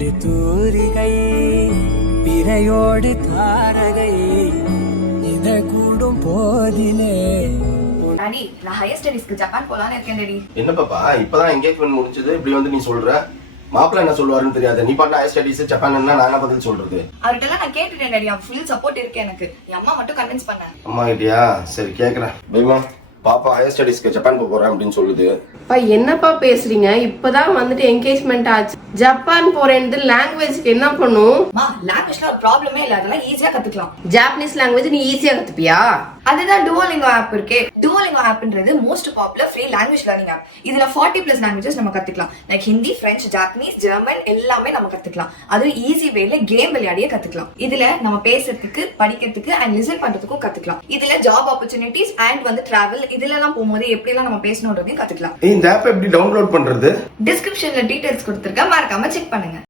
பிறையோடு தூரிகை பிறையோடு தாரகை இத கூடும் போதிலே. டாடி, நான் ஹையர் ஸ்டடீஸ்க்கு ஜப்பான் போலான்னு இருக்கேன் டாடி. என்ன பாப்பா இப்பதான் என்கேஜ்மெண்ட் முடிஞ்சது, இப்படி வந்து நீ சொல்ற? மாப்பிள்ள என்ன சொல்லுவாருன்னு தெரியாது. நீ பண்ண ஹையர் ஸ்டடீஸ் ஜப்பான் என்ன நான் பதில் சொல்றது? அவர்கிட்ட நான் கேட்டுட்டேன் டாடி, அவன் ஃபுல் சப்போர்ட் இருக்கு எனக்கு. என் அம்மா மட்டும் கன்வின்ஸ் பண்ணேன். அம்மா கிட்டியா? சரி கேக்குறேன். பைமா பாப்பா ஹையர் ஸ்டடீஸ்க்கு ஜப்பான் போறேன் அப்படின்னு சொல்லுது. என்னப்பா பேசுறீங்க? இப்பதான் வந்துட்டு என்கேஜ்மெண்ட் ஆச்சு. ஜப்பான் போறேன்னு லாங்குவேஜ்க்கு என்ன பண்ணும்? லாங்குவேஜ்ல ஒரு ப்ராப்ளமே இல்ல, அதெல்லாம் ஈஸியா கத்துக்கலாம். ஜாப்பனீஸ் லாங்குவேஜ் நீ ஈஸியா கத்துப்பியா? அதுதான் டுவோலிங்கோ ஆப் இருக்கே. டுவோலிங்கோ ஆப்ன்றது most popular free language learning app. இதுல 40+ லாங்குவேஜஸ் நம்ம கத்துக்கலாம். Like Hindi, French, Japanese, German எல்லாமே நம்ம கத்துக்கலாம். அது ஈஸி வேல கேம் விளையாடியே கத்துக்கலாம். இதுல நம்ம பேசுறதுக்கு, படிக்கிறதுக்கு அண்ட் லிசன் பண்றதுக்கும் கத்துக்கலாம். இதுல ஜாப் ஆப்பர்ச்சுனிட்டிஸ் அண்ட் வந்து டிராவல் இதுல எல்லாம் போகும்போது எப்படி எல்லாம் நம்ம பேசணும்ன்றதையும் கத்துக்கலாம். இந்த ஆப் எப்படி டவுன்லோட் பண்றது? டிஸ்கிரிப்ஷன்ல டீடைல்ஸ் கொடுத்திருக்கேன், மறக்காம செக் பண்ணுங்க.